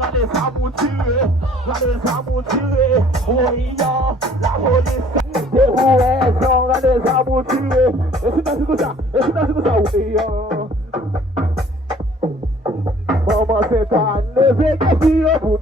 allez ça vous tuer, allez ça vous tuer, oui ya, la police, des roues, sont allez ça vous tuer, et c'est dans ce ça, oui ya. Maman c'est un levé que tu es pour